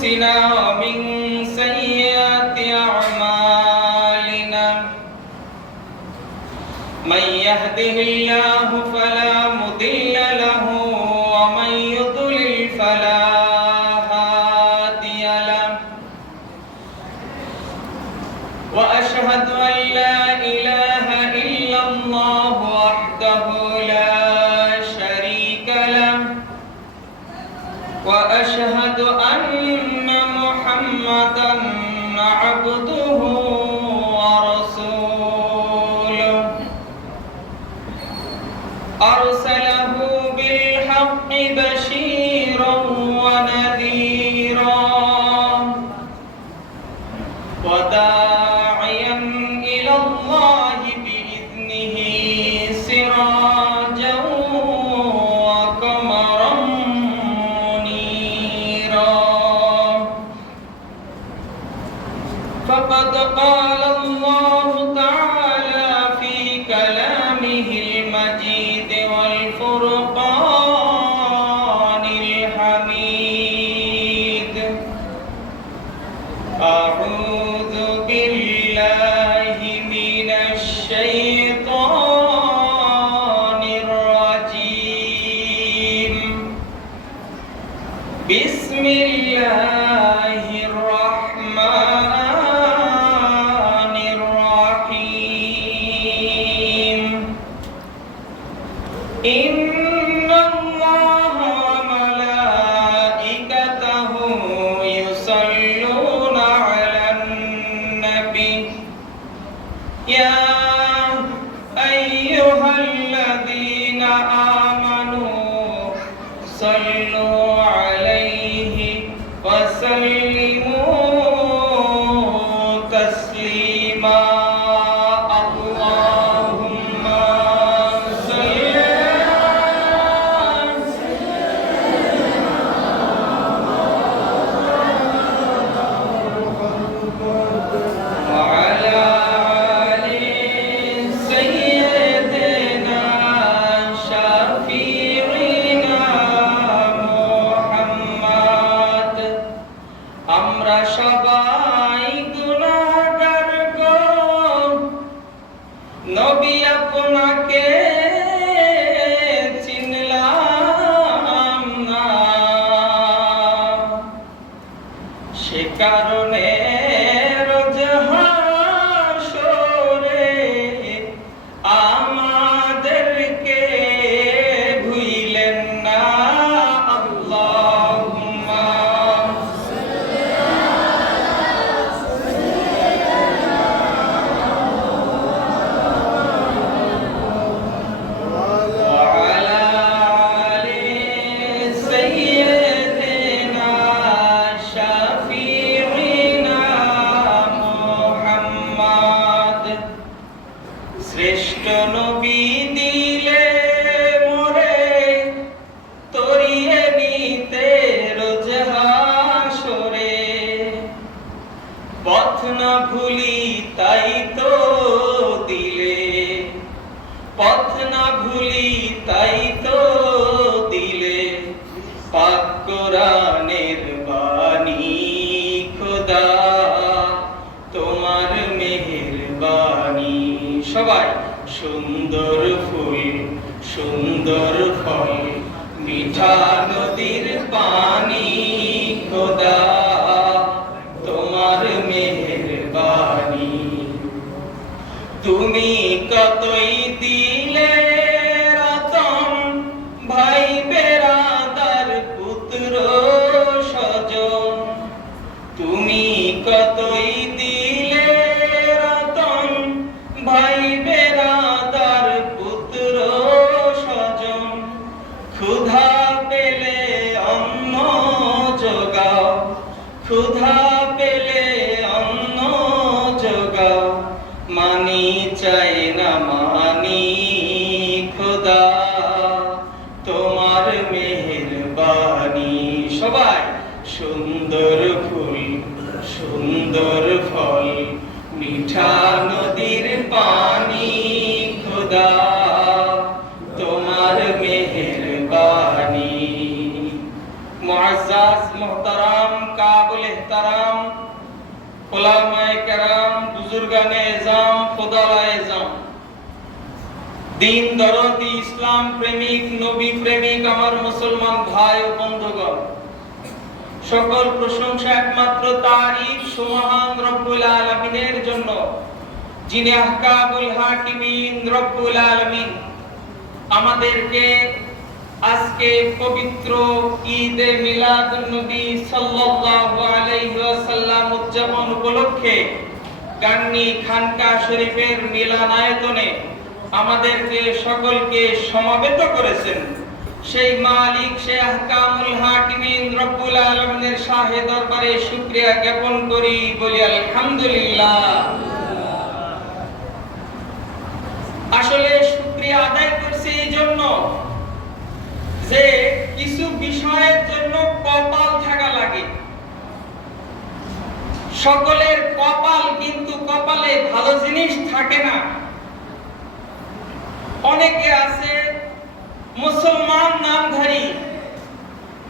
أنفسنا ومن سيئات أعمالنا من يهده الله فلا مضل له ومن يضلل فلا هادي له وأشهد أن لا إله إلا الله وحده لا شريك له وأشهد أن محمدًا عبده ورسوله أرسله بالحق بشيرا ونذيرا وداعيا إلى الله بإذنه سراجا وقمرا منيرا فقد قال الله تعالى في كلامه المجيد والفرقان الحميد أعوذ بالله من الشيطان الرجيم بسم الله الرحمن الرحيم إن الله وملائكته يصلون على النبي يا أيها الذين آمنوا صلوا عليه وسلموا تسليما اللهم صل وعلى آل سيدنا شفيعنا محمد আমরা সবাই গুনাহগার গো নবী আপনাকে চিনলাম না সে কারণে রোজ হাসরে আমাদেরকে ভুইলেন না আল্লাহুম্মা وعلى آل سيدنا شفيعنا محمد শ্রেষ্ঠ নবী দিলে মোরে তরিয়ে নিতে রোজ হাসরে পথ না ভুলি তাই তো দিলে পথ না ভুলি তাই তো দিলে পাক কোরআনের বাণী খোদা তোমার মেহেরবানি সবাই সুন্দর ফুল সুন্দর ফল মিঠা নদীর পানি খোদা তোমার মেহেরবানি তুমি কতই দিলে রতন ভাই বেরাদার পুত্র স্বজন তুমি কতই দিলে রতন ভাই বেরাদার পুত্র স্বজন ক্ষুধা পেলে অন্ন যোগাও ক্ষুধা পেলে অন্ন যোগাও মানি চাই না মানি খোদা তোমার মেহেরবানি সবাই সুন্দর ফুল সুন্দর ফল মিঠা নদীর পানি খোদা তোমার মেহেরবানি মুআজ্জাজ মুহতারাম কাবুল ইহতারাম, উলামায়ে কেরাম, বুজুর্গানে এজাম, খোদালায়ে এজাম, দিন দরদি, ইসলাম প্রেমিক, নবী প্রেমিক আমার মুসলমান ভাই ও বন্ধুগণ, সকল প্রশংসা একমাত্র তারিফ সুমহান রব্বুল আলামিনের জন্য, যিনি আহকামুল হাকিমিন রব্বুল আলামিন আমাদেরকে আজকে পবিত্র ঈদে মিলাদুন নবী সাল্লাল্লাহু আলাইহি ওয়াসাল্লাম উদযাপন উপলক্ষে গান্নী খানকা শরীফের মিলনায়তনে আমাদেরকে সকলকে সমবেত করেছেন। সেই মালিক, সেই আহকামুল হাকিমিন রব্বুল আলামিনের শাহে দরবারে শুকরিয়া জ্ঞাপন করি, বলি আলহামদুলিল্লাহ। আসলে শুকরিয়া আদায় করছি এই জন্য যে কিছু বিষয়ের জন্য কপাল থাকা লাগে। সকলের কপাল, কিন্তু কপালে ভালো জিনিস থাকে না। অনেকে আছে মুসলমান নামধারী,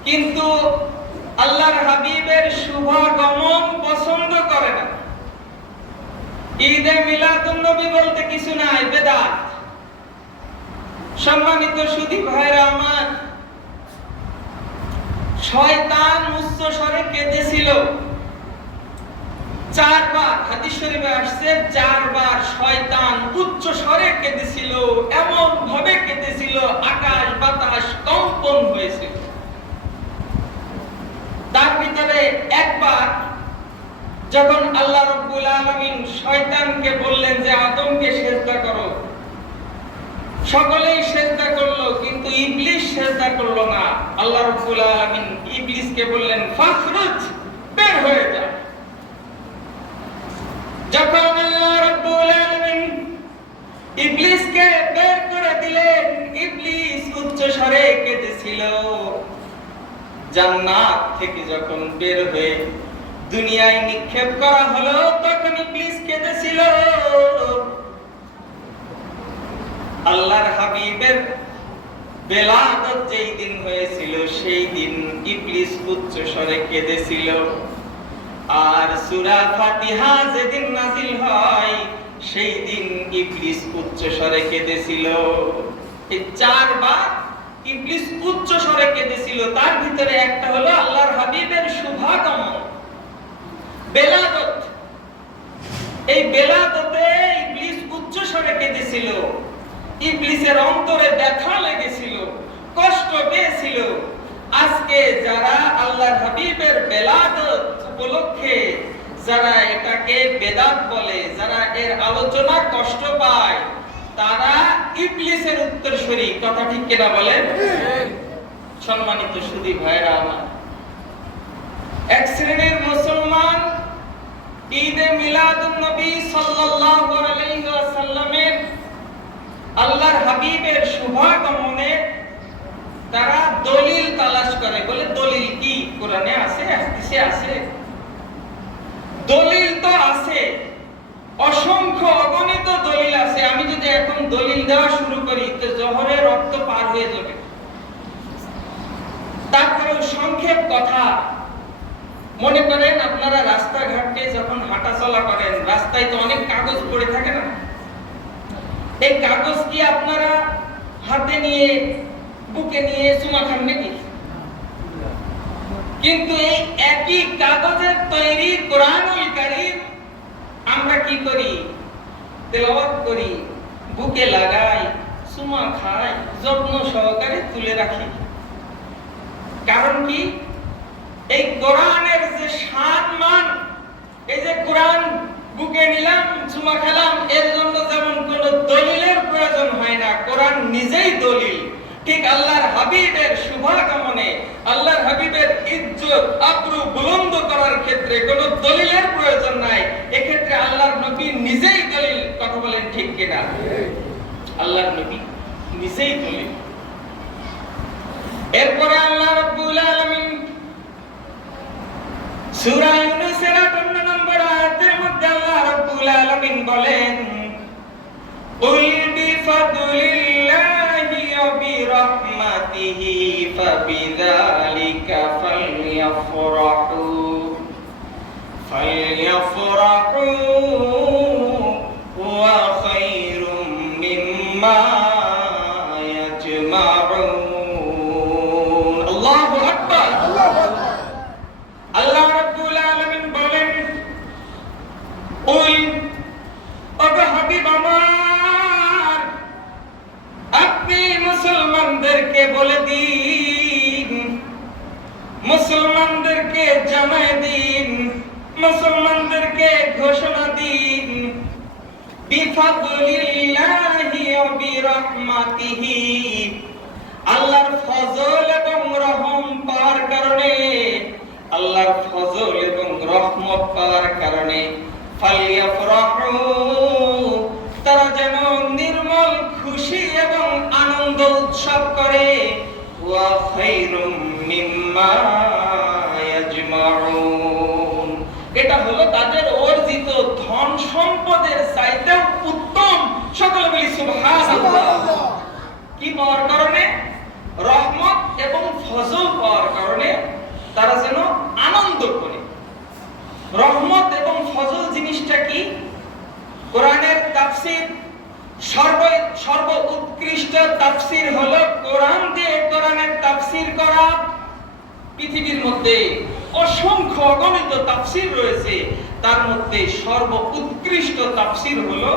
কিন্তু আল্লাহর হাবিবের শুভাগমন পছন্দ করে না। ঈদে মিলাদুন নবী বলতে কিছু নাই, বেদাত। সম্মানিত সুধী ভাইরা আমার, শয়তান উচ্চ স্বরে কেঁদেছিল 4 বার, হাদিস শরীফে আসছে 4 বার শয়তান উচ্চ স্বরে কেঁদেছিল, এমন ভাবে কেঁদেছিল আকাশ বাতাস কম্পন হয়েছিল। তার ভিতরে একবার যখন আল্লাহ রাব্বুল আলামিন শয়তানকে বললেন যে আদমকে সিজদা করো, সকলেই সিজদা করলো, কিন্তু ইবলিস সিজদা করলো না। আল্লাহ রাব্বুল আলামিন ইবলিসকে বললেন ফাখরুজ, বের হয়ে যা। যখন আল্লাহ রাব্বুল আলামিন ইবলিসকে বের করে দিলেন, ইবলিস উচ্চ স্বরে কেঁদেছিল। জান্নাত থেকে যখন বের হয়ে দুনিয়ায় নিক্ষেপ করা হলো, তখন ইবলিস কেঁদেছিল। আল্লাহর হাবিবের বেলাদত যেই দিন হয়েছিল, সেই দিন ইবলিস উচ্চ স্বরে কেঁদেছিল। আর সূরা ফাতিহা যেদিন নাযিল হয়, সেই দিন ইবলিস উচ্চ স্বরে কেঁদেছিল। এই 4 বার ইবলিস উচ্চ স্বরে কেঁদেছিল। তার ভিতরে একটা হলো আল্লাহর হাবিবের শুভাগমন, বেলাদত। এই বেলাদতে ইবলিস উচ্চ স্বরে কেঁদেছিল। ইবলিসের অন্তরে ব্যথা লেগেছিল, কষ্ট পেয়েছিল। আজকে যারা আল্লাহর হাবিবের বেলাদত উপলক্ষে যারা এটাকে বেদাত বলে, যারা এর আলোচনা কষ্ট পায়, তারা ইবলিসের উত্তরসূরি। কথা ঠিক কিনা বলেন? সম্মানিত সুধী ভাইরা আমার, এক শ্রেণীর মুসলমান ঈদে মিলাদুন নবী সাল্লাল্লাহু আলাইহি ওয়াসাল্লামের, আল্লাহর হাবিবের শুভাগমনে তারা দলিল তালাশ করে। বলে দলিল কি? কোরআনে আছে, হাদিসে আছে। দলিল তো আছে, অসংখ্য অগণিত দলিল আছে। আমি যদি এখন দলিল দেওয়া শুরু করি তো জহরে রক্ত পার হয়ে যাবে। তারপরে সংক্ষেপ কথা, মনে করেন আপনারা রাস্তাঘাটে যখন হাঁটাচলা করেন, রাস্তায় তো অনেক কাগজ পড়ে থাকে না? এই কাগজ কি আপনারা হাতে নিয়ে বুকে নিয়ে চুমা খান নাকি? কিন্তু এই একই কাগজের তৈরি কোরআনুল কারীম আমরা কি করি? তেলাওয়াত করি, বুকে লাগাই, চুমা খাই, যত্ন সহকারে তুলে রাখি। কারণ কি? এই কোরআনের যে সম্মান, এই যে কোরআন বুকে নিলাম, চুমা খেলাম, এর জন্য যেমন কোন দলিলের প্রয়োজন হয় না, কোরআন নিজেই দলিল। ঠিক আল্লাহর হাবিবের শুভাগমনে, আল্লাহর হাবিবের ইজ্জত আবরু বুলন্দ করার ক্ষেত্রে কোন দলিলের প্রয়োজন নাই। এক্ষেত্রে আল্লাহর নবী নিজেই দলিল। কথা বলেন ঠিক কিনা? আল্লাহর নবী নিজেই দলিল। এরপরে আল্লাহ রাব্বুল আলামিন সূরা ইউনূসের ৫৮ নম্বর আয়াতের মধ্যে আল্লাহ রাব্বুল আলামিন বলেন, কুল বিফাদলিল্লাহি ওয়া বিরাহমাতিহি ফাবিযালিকা ফালইফরাহু জানায় দিন, মুসলমানদেরকে ঘোষণা দিন, বিফাদলিল্লাহি ওয়া বিরহমাতিহি, আল্লাহর ফজল এবং রহম পাওয়ার কারণে, আল্লাহর ফজল এবং রহমত পাওয়ার কারণে ফালিয়াফরাহু, তারা যেন নির্মল খুশি এবং আনন্দ উৎসব করে, ওয়া খায়রুম মিম্মা ইয়াজমাউন, এটা হলো তাদের অর্জিত ধন সম্পদের চাইতেও উত্তম। সকলে বলি সুবহানাল্লাহ। কি পাওয়ার কারণে? রহমত এবং ফজল পাওয়ার কারণে তারা যেন আনন্দ করে। রহমত এবং ফজল জিনিসটা কি? কোরআনের তাফসীর, সর্ব উৎকৃষ্ট তাফসীর হলো কোরআন দিয়ে কোরআনের তাফসীর করা। পৃথিবীর মধ্যে অসংখ্য অগণিত তাফসীর রয়েছে, তার মধ্যে সর্ব উৎকৃষ্ট তাফসীর হলো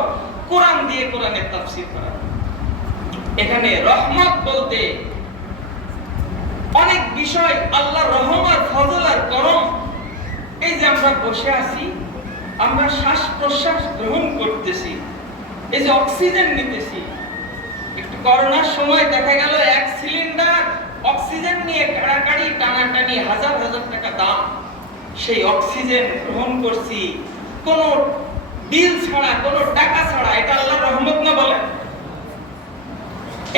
কোরআন দিয়ে কোরআনের তাফসীর করা। এখানে রহমত বলতে অনেক বিষয়, আল্লাহর রহমত আর ফজল আর করম। এই যে আমরা বসে আছি, আমরা শ্বাস প্রশ্বাস গ্রহণ করতেছি, এই যে অক্সিজেন নিতেছি। একটু করোনার সময় দেখা গেল এক সিলিন্ডার অক্সিজেন নিয়ে কাড়াকাড়ি টানাটানি, হাজার হাজার টাকা দাম। সেই অক্সিজেন গ্রহণ করছি কোনো বিল ছাড়া, কোনো টাকা ছাড়া। এটা আল্লাহর রহমত না বলেন?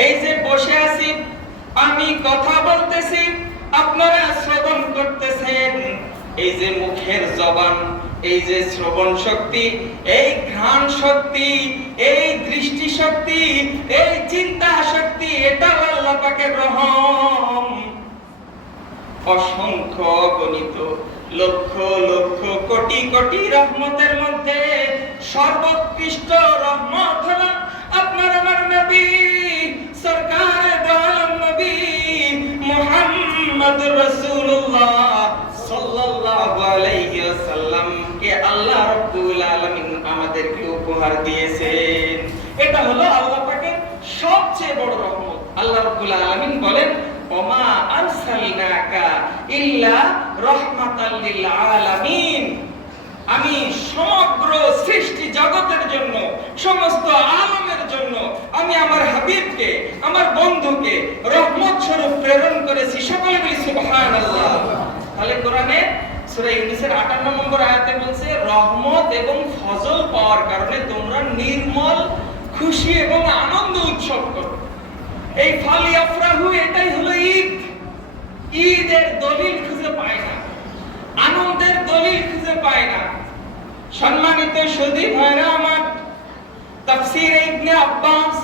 এই যে বসে আছি, আমি কথা বলতেছি, আপনারা শ্রবণ করতেছেন। এই যে মুখের জবান, এই যে শ্রবণ শক্তি, এই ঘ্রাণ শক্তি, এই দৃষ্টি শক্তি, এই চিন্তা শক্তি, এটা আল্লাহ পাকের রহম। অসংখ্য অগণিত লক্ষ লক্ষ কোটি কোটি রহমতের মধ্যে সর্বোৎকৃষ্ট রহমত হলো আপনার আমার নবী, সরকার দো আলম নবী মুহাম্মদুর রাসূলুল্লাহ সাল্লাল্লাহু আলাইহি ওয়াসাল্লাম কে আল্লাহ রাব্বুল আলামিন আমাদেরকে উপহার দিয়েছেন। এটা হলো আল্লাহ পাকের সবচেয়ে বড় রহমত। আল্লাহ রাব্বুল আলামিন বলেন, ওমা আরসালনাকা ইল্লা রাহমাতাল লিল আলামিন, আমি সমগ্র সৃষ্টি জগতের জন্য, সমস্ত আলমের জন্য আমি আমার হাবিবকে, আমার বন্ধুকে রহমত স্বরূপ প্রেরণ করেছি। সকলে বলি সুবহানাল্লাহ। তাহলে কোরআনে সূরা ইউনূসের ৫৮ নম্বর আয়াতে বলছে, রহমত এবং ফজল পাওয়ার কারণে তোমরা নির্মল খুশি এবং আনন্দ উৎসব করো। এই ফালিয়াফরাহু, এটাই হলো ঈদ। ঈদের দলিল খুঁজে পায় না, আনন্দের দলিল খুঁজে পায় না। সম্মানিত সুধী ভাইরা আমার, তাফসীরে ইবনে আব্বাস,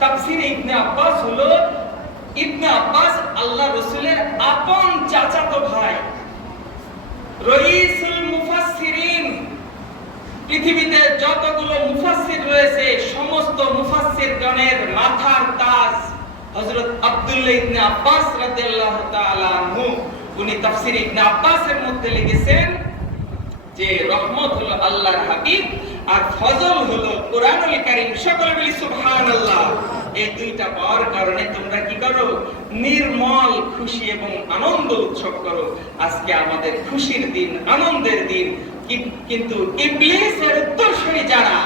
তাফসীরে ইবনে আব্বাস হলো, ইবনে আব্বাস আল্লাহ রাসূলের আপন চাচাতো ভাই, রাইসুল মুফাসসিরিন। পৃথিবীতে যতগুলো মুফাসসির রয়েছে, সমস্ত মুফাসসিরগণের মাথার তাজ হযরত আব্দুল্লাহ ইবনে আব্বাস রাদিয়াল্লাহু তাআলা আনহু। উনি তাফসীর ইবনে আব্বাসের মধ্যে লিখেছেন যে রহমত হলো আল্লাহর হাবিব আর ফজল হলো কোরআনুল কারীম। সকলে বলি সুবহানাল্লাহ। এই দুইটা পাওয়ার কারণে তোমরা কি করো? নির্মল খুশি এবং আনন্দ উৎসব করো। আজকে আমাদের খুশির দিন, আনন্দের দিন। কিন্তু ইবলিসের উত্তরসূরি যারা,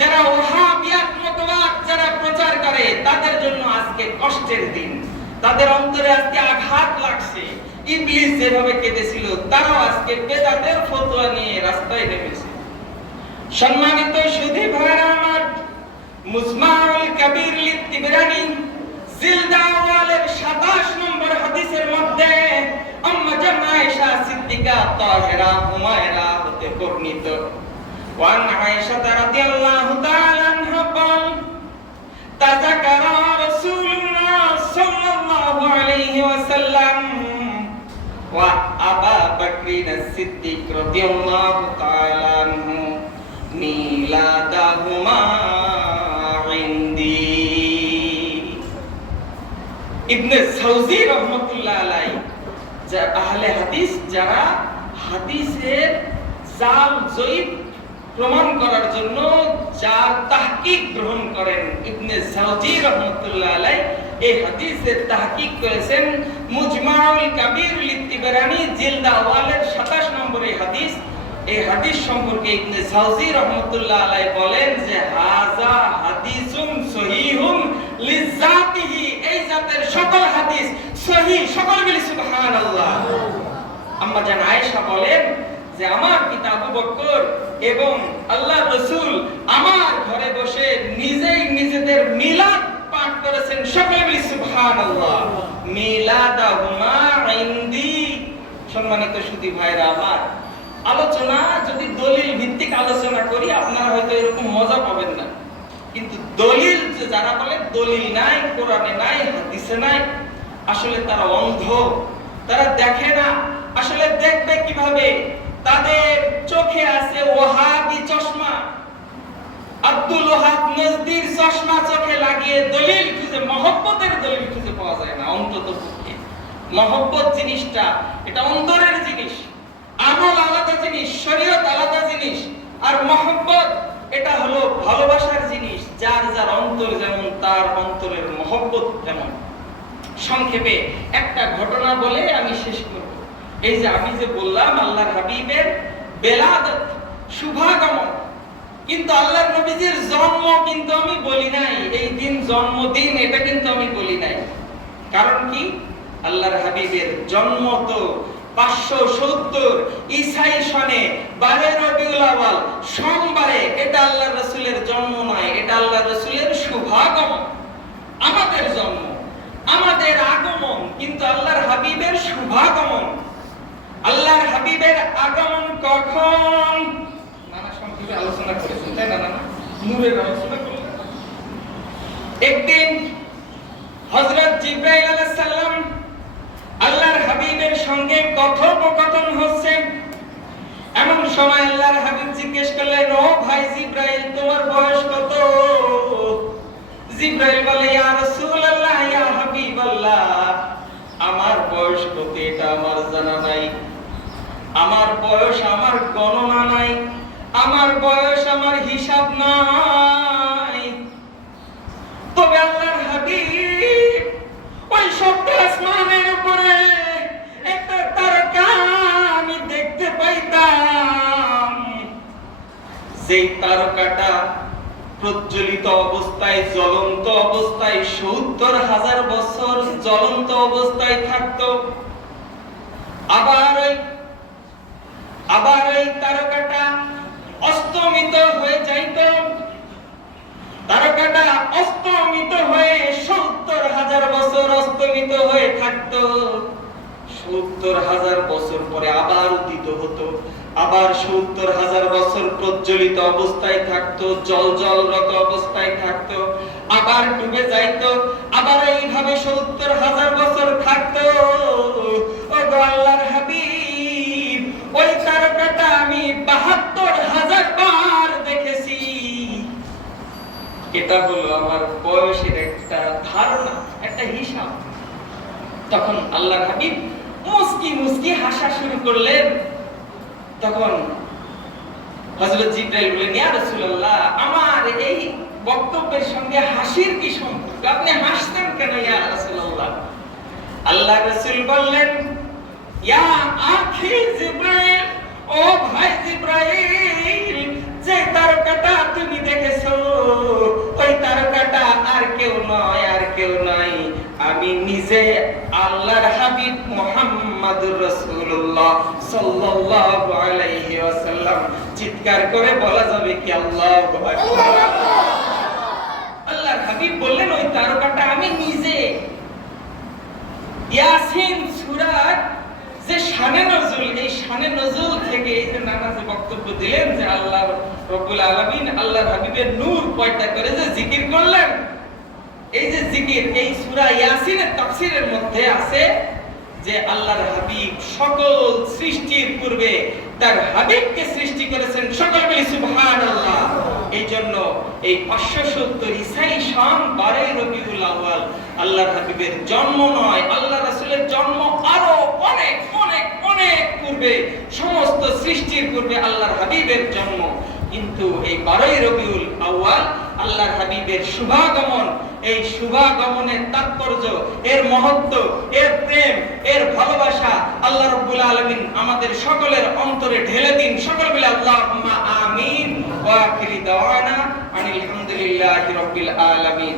যারা ওহাবিয়াত মতবাদ যারা প্রচার করে, তাদের জন্য আজকে কষ্টের দিন। তাদের অন্তরে আজকে আঘাত লাগছে। ইবলিস যেভাবে কেঁদেছিল, তারাও আজকে বেদাতের ফতোয়া নিয়ে রাস্তায় নেমেছে। সম্মানিত সুধী ভাইরা আমার, মুজমাউল কবির লিতিবরানি জিলদাওয়ালের ২৭ নম্বর হাদিসের মধ্যে আম্মা জান আয়েশা সিদ্দিকা তাহেরা হুমায়রা হতে বর্ণিত, ওয়ান আয়েশা রাদিয়াল্লাহু তাআলা আনহা বলেন, তাযাকারা রাসূলুল্লাহ সাল্লাল্লাহু আলাইহি ওয়াসাল্লাম ওয়া আবু বকর as-সিদ্দিক রাদিয়াল্লাহু তাআলা আনহু মিলাদাহুমা ইনদি। ইবনে সাউজি রাহমাতুল্লাহ আলাইহি, যা আহলে হাদিস, যারা হাদিসের জাল জয়ীফ প্রমাণ করার জন্য যার তাহকিক গ্রহণ করেন, ইবনে সাউজি রাহমাতুল্লাহ আলাইহি এই হাদিসের তাহকিক করেছেন মুজমাউল কাবীর লিতিবরানি জিলদ আওয়ালের 27 নম্বরের হাদিস। এই হাদিস সম্পর্কে ইবনে জাওজি রাহমাতুল্লাহ আলাইহি বলেন যে হাযা হাদিসুন সহিহুন লিযাতিহি, এই জাতের সকল হাদিস সহিহ। সকল বলি সুবহানাল্লাহ। আম্মা জান আয়েশা বলেন যে আমার পিতা আবু বকর এবং আল্লাহর রাসূল আমার ঘরে বসে নিজেই নিজেদের মিলাদ পাঠ করেছেন। সকলে বলি সুবহানাল্লাহ। মিলাদাহুমা ইনদি। সম্মানিত সুধী ভাইরা আমার, আলোচনা যদি দলিল ভিত্তিক আলোচনা করি আপনারা হয়তো এরকম মজা পাবেন না, কিন্তু দলিল যারা বলে দলিল নাই, কোরআনে নাই, হাদিসে নাই, আসলে তারা অন্ধ, তারা দেখে না। আসলে দেখবে কিভাবে? তাদের চোখে আছে ওয়াহাবি চশমা, আব্দুল ওয়াহাব নজদির চশমা চোখে লাগিয়ে দলিল খুঁজে, মহব্বতের দলিল খুঁজে পাওয়া যায় না। অন্তত পক্ষে মহব্বত জিনিসটা এটা অন্তরের জিনিস, আমল আলাদা জিনিস, শরীয়ত আলাদা জিনিস, আর মহব্বত এটা হলো ভালোবাসার জিনিস। যার যার অন্তর যেমন তার অন্তরের মহব্বত তেমন। সংক্ষেপে একটা ঘটনা বলে আমি শেষ করব। এই যে আমি যে বললাম আল্লাহর হাবিবের বেলাদত, শুভাগমন, কিন্তু আল্লাহর নবীজির জন্ম কিন্তু আমি বলি নাই, এই দিন জন্মদিন এটা কিন্তু আমি বলি নাই। কারণ কি? আল্লাহর হাবিবের জন্ম তো 570 ঈসাই সনে 12 রবিউল আউয়াল সোমবারে। এটা আল্লাহর রাসূলের জন্ম নয়, এটা আল্লাহর রাসূলের শুভাগমন। আমাদের জন্ম, আমাদের আগমন, কিন্তু আল্লাহর হাবিবের শুভাগমন। আল্লাহর হাবিবের আগমন কখন? নানা সংক্ষেপে আলোচনা করেছেন, তাই না? নানা নূরের আলোচনা করলেন। একদিন হযরত জিবরাইল আলাইহিস সালাম আল্লাহর হাবিবের সঙ্গে কথোপকথন হচ্ছে। এমন সময় আল্লাহর হাবিব জিজ্ঞেস করলেন, ও ভাই জিবরাইল, তোমার বয়স কত? জিবরাইল বলে, ইয়া রাসূলুল্লাহ, ইয়া হাবিবাল্লাহ, আমার বয়স কত এটা আমার জানা নাই, আমার বয়স আমার গণনা নাই, আমার বয়স আমার হিসাব নাই। তবে আল্লাহর হাবিব ওই সপ্ত আসমানের উপরে একটা তারকা আমি দেখতে পাইতাম, যেই তারকাটা প্রজ্বলিত অবস্থায়, জ্বলন্ত অবস্থায় 70,000 বছর জ্বলন্ত অবস্থায় থাকতো। আবার ওই তারকাটা অস্তমিত হয়ে যাইত। তারকাটা অস্তমিত হয়ে 70,000 বছর অস্তমিত হয়ে থাকতো। 70,000 বছর পরে আবার উদিত হতো, আবার 70,000 বছর প্রজ্বলিত অবস্থায় থাকতো, জ্বলরত অবস্থায় থাকতো, আবার ডুবে যাইতো, আবার এইভাবে 70,000 বছর থাকতো। ওগো আল্লাহর হাবিব, ওই তারকাটা আমি 72,000 বার দেখেছি। এটা হলো আমার বয়সের একটা ধারণা, একটা হিসাব। তখন আল্লাহর হাবিব মুস্কি মুস্কি হাসা শুরু করলেন। তখন হযরত জিবরাইল বললেন, ইয়া রাসূলুল্লাহ, আমার এই বক্তব্যের সঙ্গে হাসির কি সম্পর্ক? আপনি হাসতেন কেন ইয়া রাসূলুল্লাহ? আল্লাহর রাসূল বললেন, ইয়া আখি জিবরাইল, ও ভাই জিবরাইল, যে তারকাটা তুমি দেখেছো, ওই তারকাটা আর কেউ নয়, আর কেউ নয়, আমি নিজে আল্লাহর হাবিব মুহাম্মদুর রাসূলুল্লাহ সাল্লাল্লাহু আলাইহি ওয়াসাল্লাম। চিৎকার করে বলা যাবে কি আল্লাহু আকবার। আল্লাহর হাবিব বললেন, ওই তারকাটা আমি নিজে। ইয়াসিন সূরার যে শানে নজুল, এই শানে নজুল থেকে এই যে নানা যে বক্তব্য দিলেন যে আল্লাহ রাব্বুল আলামিন আল্লাহর হাবিবের নূর পয়দা করে যে জিকির করলেন, এই যে জিকির, এই সূরা ইয়াসিনের তাফসীরের মধ্যে আছে যে আল্লাহর হাবিব সকল সৃষ্টির পূর্বে তার হাবিবকে সৃষ্টি করেছেন। সকল বলি সুবহানাল্লাহ। এইজন্য এই 570 ঈসাই সন 12 রবিউল আউয়াল আল্লাহর হাবিবের জন্ম নয়, আল্লাহ রাসূলের জন্ম আরো অনেক অনেক অনেক পূর্বে, সমস্ত সৃষ্টির পূর্বে আল্লাহর হাবিবের জন্ম। কিন্তু এই 12 রবিউল আউয়াল আল্লাহর হাবিবের শুভাগমন, এই শুভাগমনের তাৎপর্য, এর মহত্ব, এর প্রেম, এর ভালোবাসা আল্লাহ রাব্বুল আলামিন আমাদের সকলের অন্তরে ঢেলে দিন। সকল বলে আল্লাহুম্মা আমিন ওয়া আখিরি দাওয়ানা আনিল হামদুলিল্লাহি রাব্বিল আলামিন।